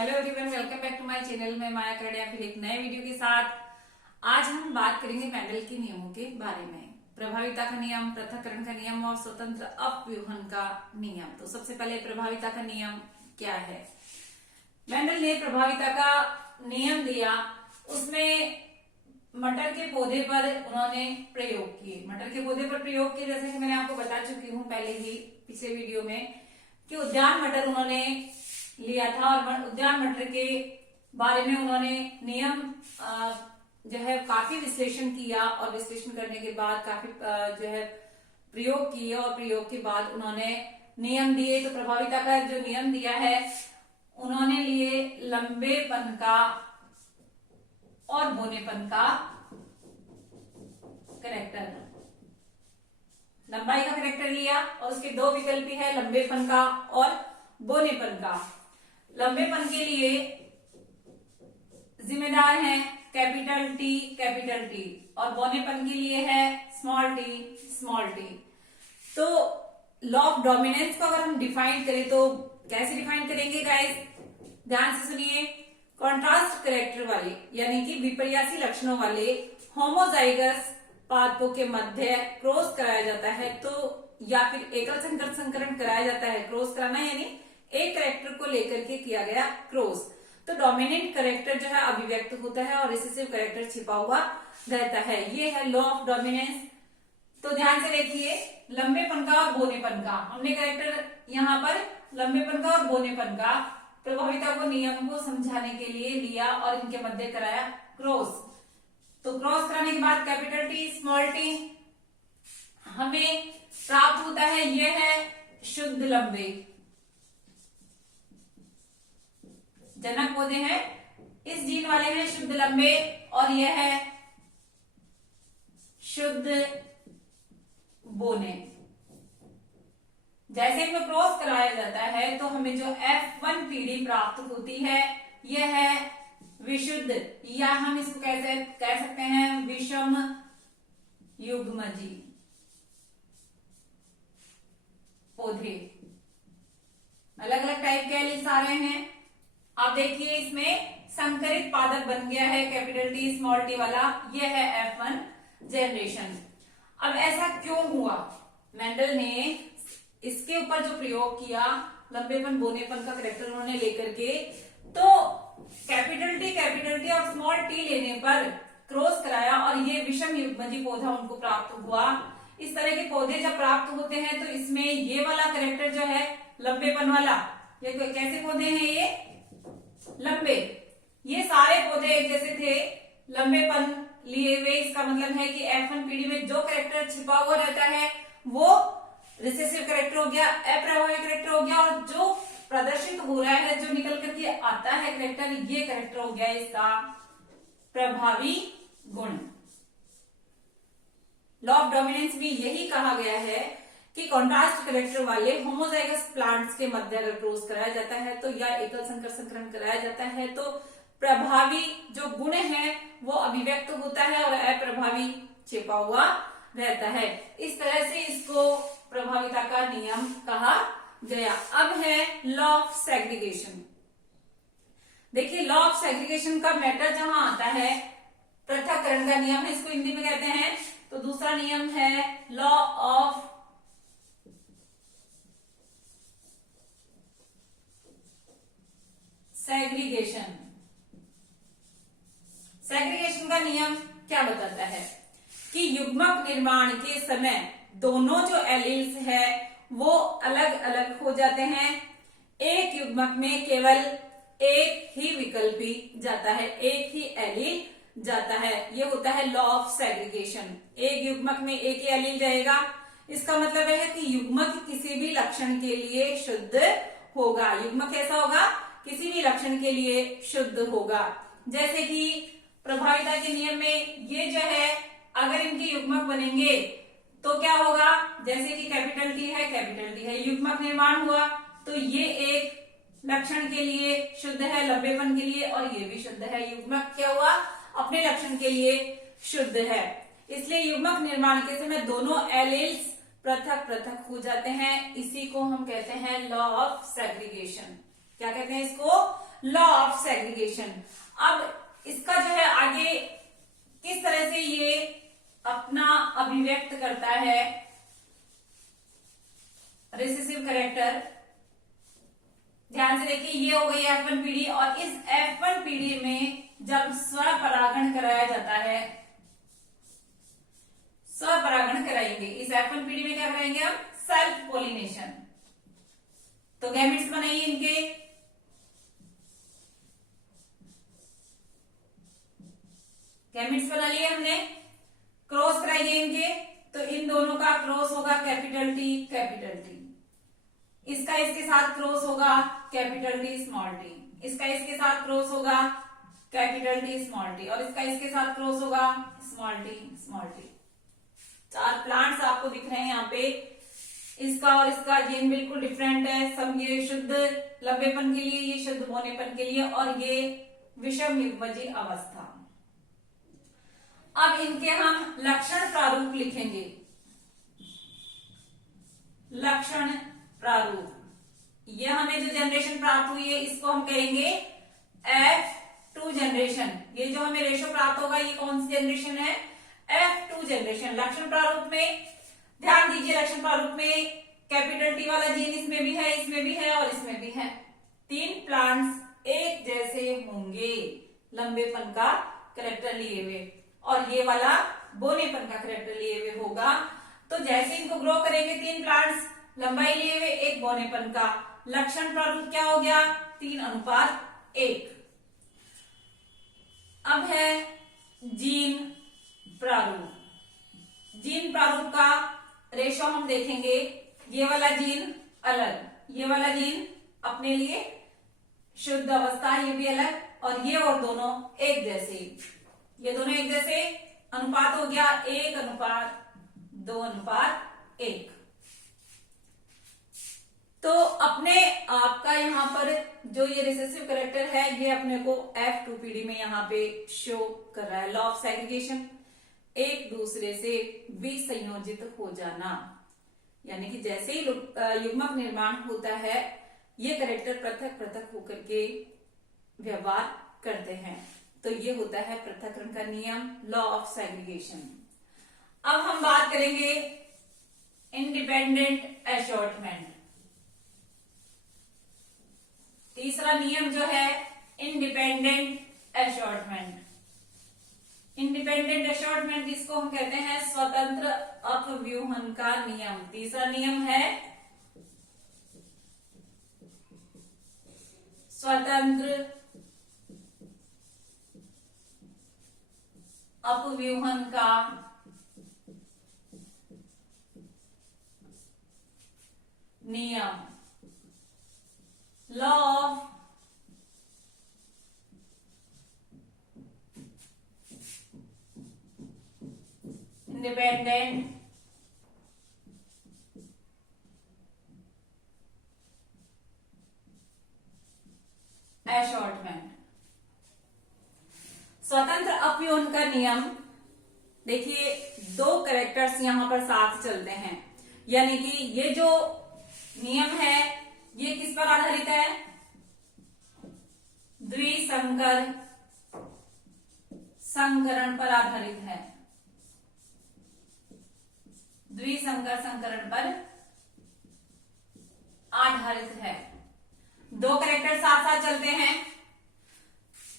Hello everyone, welcome back to my channel. मैं माया करड़िया फिर एक नए वीडियो के साथ। आज हम बात करेंगे मेंडल के नियमों के बारे में। प्रभाविता का नियम, पृथक्करण का नियम और स्वतंत्र अपव्यूहन का नियम। तो सबसे पहले प्रभाविता का नियम क्या है। मेंडल ने प्रभाविता का नियम दिया, उसमें मटर के पौधे पर उन्होंने प्रयोग किए। मटर के पौधे पर प्रयोग किए, जैसे कि मैंने आपको बता चुकी हूँ पहले ही पिछले वीडियो में, कि उद्यान मटर उन्होंने लिया था और उद्यान मटर के बारे में उन्होंने नियम जो है काफी विश्लेषण किया और विश्लेषण करने के बाद काफी जो है प्रयोग किए और प्रयोग के बाद उन्होंने नियम दिए। तो प्रभाविता का जो नियम दिया है, उन्होंने लिए लंबेपन का और बोनेपन का कैरेक्टर। लंबाई का कैरेक्टर लिया और उसके दो विकल्प है, लंबेपन का और बोनेपन का। लंबेपन के लिए जिम्मेदार है कैपिटल टी और बोनेपन के लिए है स्मॉल टी। तो लॉ ऑफ डोमिनेंस को अगर हम डिफाइन करें तो कैसे डिफाइन करेंगे गाइस, ध्यान से सुनिए। कॉन्ट्रास्ट कैरेक्टर वाले यानी कि विपर्यासी लक्षणों वाले होमोजाइगस पादपों के मध्य क्रॉस कराया जाता है, तो या फिर एकल संकरण कराया जाता है। क्रॉस कराना यानी एक कैरेक्टर को लेकर के किया गया क्रॉस। तो डोमिनेंट कैरेक्टर जो है अभिव्यक्त होता है और रिसेसिव कैरेक्टर छिपा हुआ रहता है। ये है लॉ ऑफ डोमिनेंस। तो ध्यान से देखिए, लंबेपन का और बोनेपन का हमने कैरेक्टर यहाँ पर लंबेपन का और बोनेपन का प्रभाविता को नियम को समझाने के लिए लिया और इनके मध्य कराया क्रॉस। तो क्रॉस कराने के बाद कैपिटल टी स्मॉल टी हमें प्राप्त होता है। यह है शुद्ध लंबे, जनक पौधे हैं, इस जीन वाले हैं शुद्ध लंबे और यह है शुद्ध बोने। जैसे इनको क्रॉस कराया जाता है तो हमें जो F1 पीढ़ी प्राप्त होती है, यह है विशुद्ध, या हम इसको कैसे कह सकते हैं विषम युग्मजी पौधे। अलग अलग टाइप के एलिल्स आ रहे हैं। आप देखिए इसमें संकरित पादप बन गया है कैपिटल टी स्मॉल टी वाला, यह है F1 जनरेशन। अब ऐसा क्यों हुआ, मेंडल ने इसके ऊपर जो प्रयोग किया, लंबेपन बोनेपन का कैरेक्टर उन्होंने लेकर के, तो कैपिटल टी और स्मॉल टी लेने पर क्रॉस कराया और ये विषम युग्मजी पौधा उनको प्राप्त हुआ। इस तरह के पौधे जब प्राप्त होते हैं तो इसमें ये वाला कैरेक्टर जो है लंबेपन वाला, ये कैसे पौधे हैं, ये लंबे, ये सारे पौधे एक जैसे थे, लंबेपन लिए हुए। इसका मतलब है कि F1 पीढ़ी में जो कैरेक्टर छिपा हुआ रहता है वो रिसेसिव कैरेक्टर हो गया, अप्रभावी कैरेक्टर हो गया, और जो प्रदर्शित हो रहा है, जो निकल करके आता है कैरेक्टर, ये कैरेक्टर हो गया इसका प्रभावी गुण। लॉ ऑफ डोमिनेंस में यही कहा गया है कि कॉन्ट्रास्ट कैरेक्टर वाले होमोजाइगस प्लांट्स के मध्य अगर क्रॉस कराया जाता है तो या एकल संकरण कराया जाता है तो प्रभावी जो गुण है वो अभिव्यक्त होता है और अप्रभावी छिपा हुआ रहता है। इस तरह से इसको प्रभाविता का नियम कहा गया। अब है लॉ ऑफ सेग्रीगेशन। देखिए, लॉ ऑफ सेग्रीगेशन का मैटर जहां आता है, पृथक्करण का नियम है, इसको हिंदी में कहते हैं। तो दूसरा नियम है लॉ ऑफ सेग्रीगेशन। सेग्रीगेशन का नियम क्या बताता है कि युग्मक निर्माण के समय दोनों जो एलील्स है वो अलग अलग हो जाते हैं। एक युग्मक में केवल एक ही विकल्पी जाता है, एक ही एलील जाता है। ये होता है लॉ ऑफ सेग्रीगेशन। एक युग्मक में एक ही एलील जाएगा, इसका मतलब है कि युग्मक किसी भी लक्षण के लिए शुद्ध होगा। युग्मक कैसा होगा, किसी भी लक्षण के लिए शुद्ध होगा। जैसे कि प्रभाविता के नियम में ये जो है, अगर इनके युग्मक बनेंगे तो क्या होगा, जैसे कि कैपिटल टी है, युग्मक निर्माण हुआ तो ये एक लक्षण के लिए शुद्ध है, लंबेपन के लिए, और ये भी शुद्ध है। युग्मक क्या हुआ, अपने लक्षण के लिए शुद्ध है। इसलिए युग्मक निर्माण के समय दोनों एलील्स पृथक पृथक हो जाते हैं। इसी को हम कहते हैं लॉ ऑफ सेग्रीगेशन। क्या कहते हैं इसको, लॉ ऑफ सेग्रीगेशन। अब इसका जो है आगे किस तरह से ये अपना अभिव्यक्त करता है रिसेसिव कैरेक्टर, ध्यान से देखिए। ये हो गई F1 पीढ़ी, और इस F1 पीढ़ी में जब स्वपरागण कराया जाता है, स्वपरागण कराएंगे इस F1 पीढ़ी में, क्या कराएंगे हम? Self pollination. तो गैमेट्स बनाइए इनके, गैमेट्स बना लिए हमने, क्रॉस कराइए इनके। तो इन दोनों का क्रॉस होगा कैपिटल टी कैपिटल टी, इसका इसके साथ क्रॉस होगा कैपिटल टी स्मॉल टी, इसका इसके साथ क्रॉस होगा कैपिटल टी स्मॉल टी, और इसका इसके साथ क्रॉस होगा small T small T. 4 plants आपको दिख रहे हैं यहाँ पे। इसका और इसका जीन बिल्कुल डिफरेंट है, सब ये शुद्ध लंबेपन के लिए, ये शुद्ध बोनेपन के लिए, और ये विषम युग्मजी अवस्था। अब इनके हम लक्षण प्रारूप लिखेंगे। लक्षण प्रारूप, ये हमें जो जनरेशन प्राप्त हुई है इसको हम कहेंगे F2 जनरेशन। ये जो हमें रेशो प्राप्त होगा ये कौन सी जनरेशन है? F2 generation. लक्षण प्रारूप में ध्यान दीजिए, लक्षण प्रारूप में कैपिटल टी वाला जीन इसमें भी है, इसमें भी है, और इसमें भी है। 3 प्लांट्स एक जैसे होंगे लंबेपन का कैरेक्टर लिए हुए, और ये वाला बोनेपन का कैरेक्टर लिए हुए होगा। तो जैसे इनको ग्रो करेंगे 3 प्लांट्स लंबाई लिए हुए, एक बोनेपन का, लक्षण प्रारूप क्या हो गया? 3:1। अब है जीन प्रारूप। जीन प्रारूप का रेशो हम देखेंगे। ये वाला जीन अलग, ये वाला जीन अपने लिए शुद्ध अवस्था, ये भी अलग, और ये और दोनों एक जैसे, ये दोनों एक जैसे, अनुपात हो गया 1:2:1। तो अपने आपका यहाँ पर जो ये रिसेसिव कैरेक्टर है ये अपने को F2 पीढ़ी में यहाँ पे शो कर रहा है। लॉ ऑफ सेग्रीगेशन, एक दूसरे से विसंयोजित हो जाना, यानी कि जैसे ही युग्मक निर्माण होता है ये कैरेक्टर पृथक पृथक होकर के व्यवहार करते हैं। तो ये होता है पृथक्करण का नियम, लॉ ऑफ सेग्रीगेशन। अब हम बात करेंगे इंडिपेंडेंट असॉर्टमेंट। तीसरा नियम जो है इंडिपेंडेंट असॉर्टमेंट। इंडिपेंडेंट असॉर्टमेंट इसको हम कहते हैं स्वतंत्र अपव्यूहन का नियम। तीसरा नियम है स्वतंत्र अपव्यूहन का नियम, लॉ ऑफ इंडिपेंडेंट असॉर्टमेंट। स्वतंत्र अपव्यूहन का नियम, देखिए 2 कैरेक्टर्स यहां पर साथ चलते हैं, यानी कि ये जो नियम है ये किस पर आधारित है? द्विसंकर संकरण पर आधारित है। द्विसंकर संकरण पर आधारित है। 2 कैरेक्टर साथ साथ चलते हैं,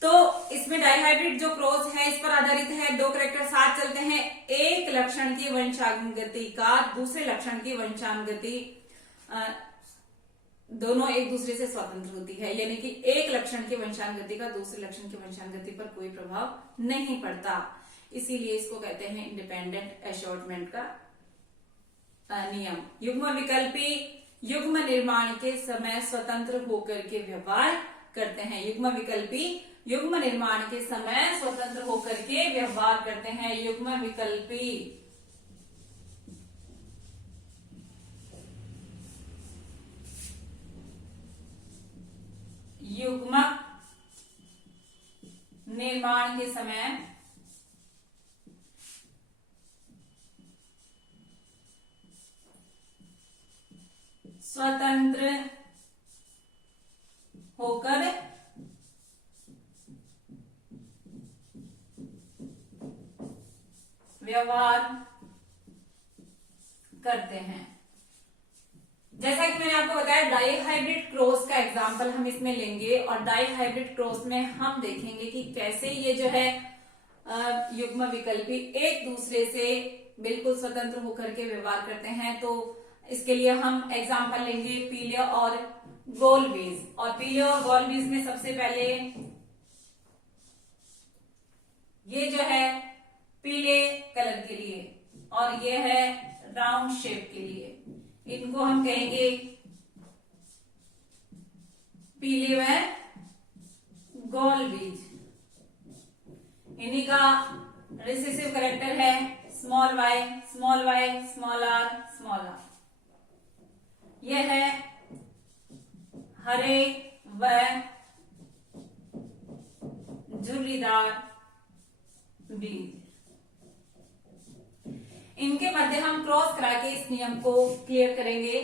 तो इसमें डाइहाइब्रिड जो क्रॉस है इस पर आधारित है। 2 कैरेक्टर साथ चलते हैं, एक लक्षण की वंशानुगति का दूसरे लक्षण की वंशानुगति दोनों एक दूसरे से स्वतंत्र होती है, यानी कि एक लक्षण की वंशानुगति का दूसरे लक्षण की वंशानुगति पर कोई प्रभाव नहीं पड़ता। इसीलिए इसको कहते हैं इंडिपेंडेंट असॉर्टमेंट का नियम। युग्म विकल्पी युग्म निर्माण के समय स्वतंत्र होकर के व्यवहार करते हैं। युग्म विकल्पी युग्म निर्माण के समय स्वतंत्र होकर के व्यवहार करते हैं। युग्म विकल्पी युग्मक निर्माण के समय स्वतंत्र होकर व्यवहार करते हैं। जैसा कि मैंने आपको बताया, डाईहाइब्रिड क्रॉस का एग्जांपल हम इसमें लेंगे और डाईहाइब्रिड क्रॉस में हम देखेंगे कि कैसे ये जो है युग्म विकल्पी एक दूसरे से बिल्कुल स्वतंत्र होकर के व्यवहार करते हैं। तो इसके लिए हम एग्जांपल लेंगे पीले और गोल बीज। और पीले और गोल बीज में सबसे पहले ये जो है पीले कलर के लिए और ये है राउंड शेप के लिए, इनको हम कहेंगे पीले व गोल बीज। इन्हीं का रिसेसिव कैरेक्टर है small Y, small Y, small R, small R. यह है हरे व झुर्रीदार बीज। इनके मध्य हम क्रॉस करा के इस नियम को क्लियर करेंगे।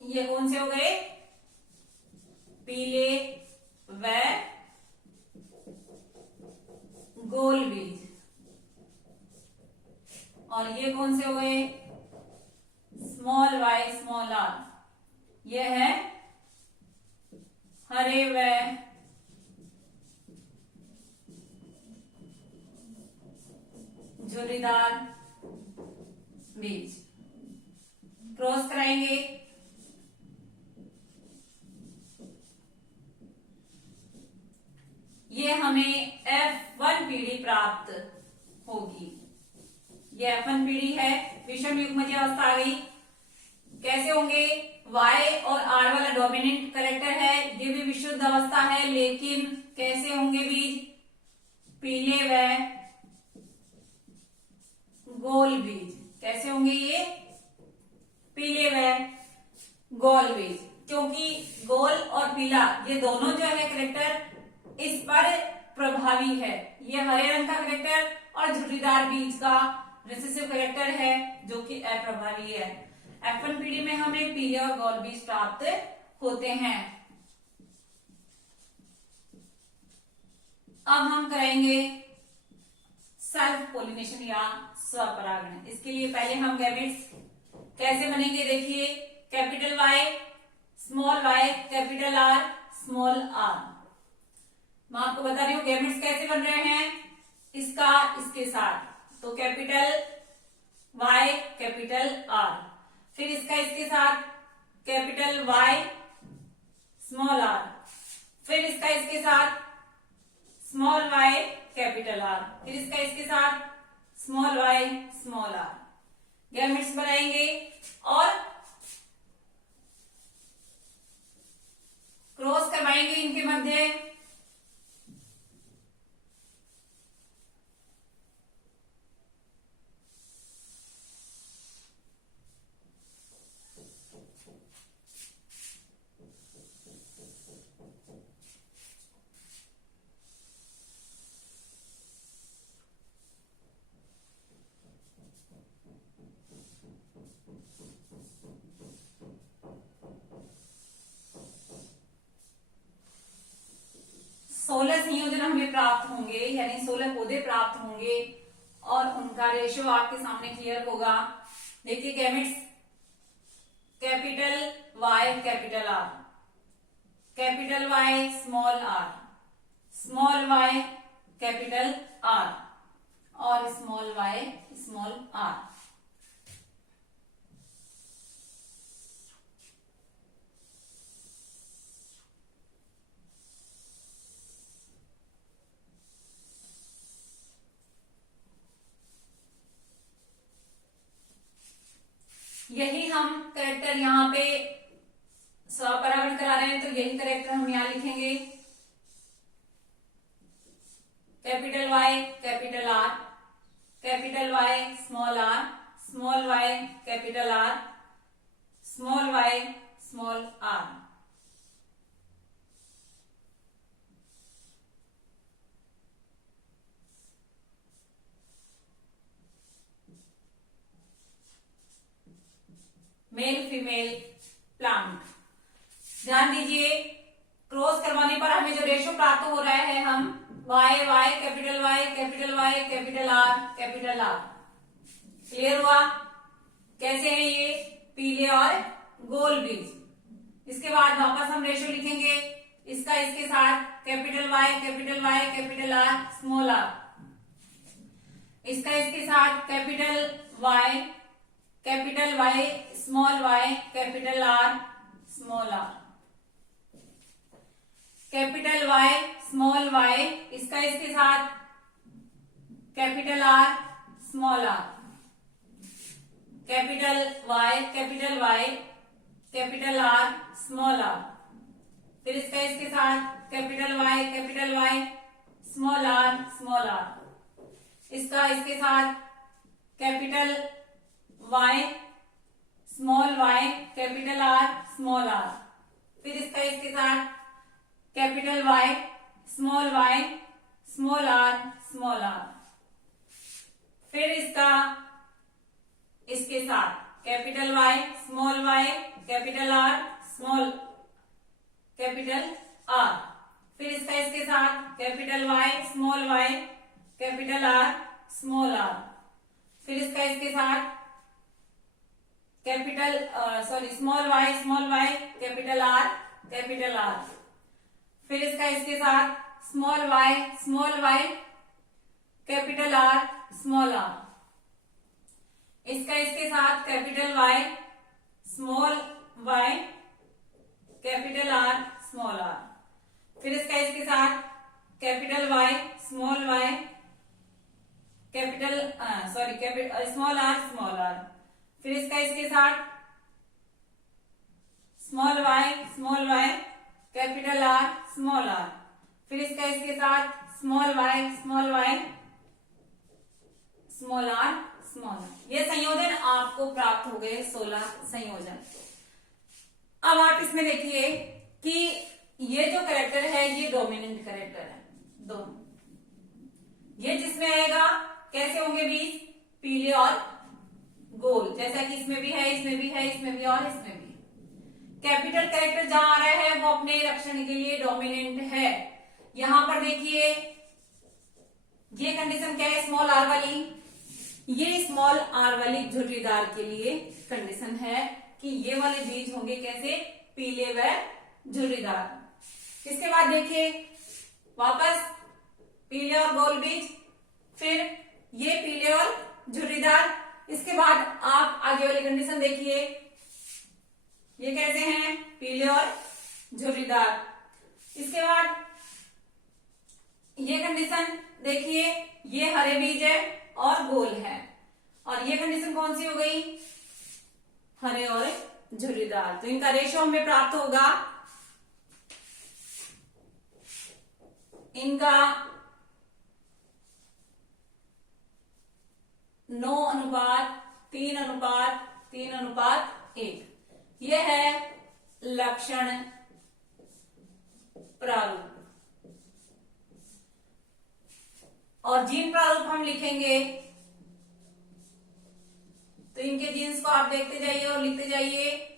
ये कौन से हो गए? पीले व गोल बीज। और ये कौन से हो गए? Small Y, small R. ये है हरे व झुर्रीदार बीज। क्रॉस कराएंगे। ये हमें F1 पीढ़ी प्राप्त होगी। ये F1 पीढ़ी है, विषम युग्मज अवस्था आ गई। कैसे होंगे? Y और R वाला डोमिनेंट कैरेक्टर है, ये भी विशुद्ध अवस्था है, लेकिन कैसे होंगे बीज? पीले व गोल बीज। कैसे होंगे ये? पीले व गोल बीज। क्योंकि गोल और पीला ये दोनों जो है कैरेक्टर इस पर प्रभावी है। ये हरे रंग का कैरेक्टर और झुर्रीदार बीज का रिसेसिव कैरेक्टर है जो कि अप्रभावी है। F1 पीढ़ी में हमें पीले और गोल बीज प्राप्त होते हैं। अब हम करेंगे सेल्फ पोलिनेशन या स्वपरागण। इसके लिए पहले हम गैमेट्स कैसे बनेंगे देखिए। Capital Y, small y, capital R, small r। मैं आपको बता रही हूँ गैमेट्स कैसे बन रहे हैं, इसका इसके साथ। तो कैपिटल Y, कैपिटल R, फिर इसका इसके साथ कैपिटल Y, स्मॉल r, फिर इसका इसके साथ स्मॉल y, कैपिटल R, फिर इसका इसके साथ small y, small r। Gametes बनाएंगे और क्रॉस करवाएंगे इनके मध्य। संयोजन हमें प्राप्त होंगे, यानी 16 पौधे प्राप्त होंगे और उनका रेशियो आपके सामने क्लियर होगा। देखिए gametes capital Y, capital R, capital Y, small r, small y, capital R और स्मॉल y, स्मॉल r। यही हम कैरेक्टर यहाँ पे स्वपरागण करा रहे हैं, तो यही कैरेक्टर हम यहाँ लिखेंगे। Capital Y, capital R, capital Y, small r, small y, capital R, small y, small r। Male female plant. ध्यान दीजिए, क्रॉस करवाने पर हमें जो रेशो प्राप्त हो रहा है हम Y Y capital Y capital Y capital R capital R. Clear हुआ? कैसे है ये? पीले और गोल बीज। इसके बाद वापस हम रेशो लिखेंगे इसका इसके साथ capital Y capital R small R. इसका इसके साथ capital Y small Y capital R small R. Capital Y small Y, इसका इसके साथ capital R small R. Capital Y capital R small R. फिर इसका इसके साथ कैपिटल वाई स्मॉल आर। इसका इसके साथ capital Y capital R small R. फिर इसका इसके साथ कैपिटल वाई स्मॉल आर। फिर इसका इसके साथ capital Y capital R capital R. फिर इसका इसके साथ capital Y capital R small R. फिर इसका इसके साथ capital small Y capital R capital R. फिर इसका इसके साथ small Y capital R small R. इसका इसके साथ capital Y small Y capital R small R. फिर इसका इसके साथ capital Y small Y capital small R. फिर इसका इसके साथ small Y capital R small R. फिर इसका इसके साथ small Y small R small R. ये संयोजन आपको प्राप्त हो गए 16 संयोजन। अब आप इसमें देखिए कि ये जो कैरेक्टर है ये डोमिनेंट कैरेक्टर है। दोनों ये जिसमें आएगा कैसे होंगे बीज? पीले और गोल, जैसा कि इसमें भी है इसमें भी है इसमें भी और इसमें भी। कैपिटल कैरेक्टर जहां आ रहा है वो अपने लक्षण के लिए डोमिनेंट है। यहां पर देखिए ये कंडीशन क्या है? स्मॉल आर वाली, ये स्मॉल आर वाली झुर्रीदार के लिए कंडीशन है कि ये वाले बीज होंगे कैसे? पीले व झुर्रीदार। इसके बाद देखिए वापस पीले और गोल बीज, फिर ये पीले और झुर्रीदार। इसके बाद आप आगे वाली कंडीशन देखिए, ये कैसे हैं? पीले और झुर्रीदार। इसके बाद ये कंडीशन देखिए, ये हरे बीज है और गोल है। और ये कंडीशन कौन सी हो गई? हरे और झुर्रीदार। तो इनका रेशो हमें प्राप्त होगा, इनका 9:3:3:1। यह है लक्षण प्रारूप। और जीन प्रारूप हम लिखेंगे तो इनके जीन्स को आप देखते जाइए और लिखते जाइए।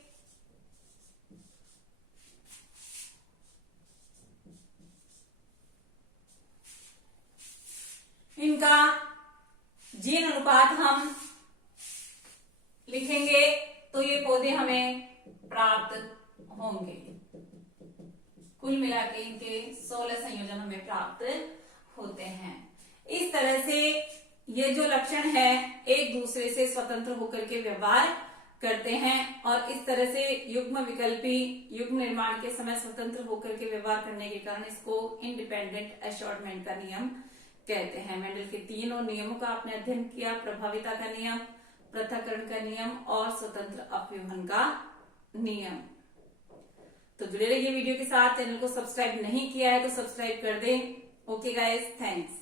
इनका जीन अनुपात हम लिखेंगे तो ये पौधे हमें प्राप्त होंगे। कुल मिला के इनके 16 संयोजन हमें प्राप्त होते हैं। इस तरह से ये जो लक्षण है एक दूसरे से स्वतंत्र होकर के व्यवहार करते हैं और इस तरह से युग्म विकल्पी युग्म निर्माण के समय स्वतंत्र होकर के व्यवहार करने के कारण इसको इंडिपेंडेंट असॉर्टमेंट का नियम कहते हैं। मेंडल के तीनों नियमों का आपने अध्ययन किया, प्रभाविता का नियम, पृथक्करण का नियम और स्वतंत्र अपव्यूहन का नियम। तो जुड़े रहिए वीडियो के साथ। चैनल को सब्सक्राइब नहीं किया है तो सब्सक्राइब कर दें। Okay guys, thanks.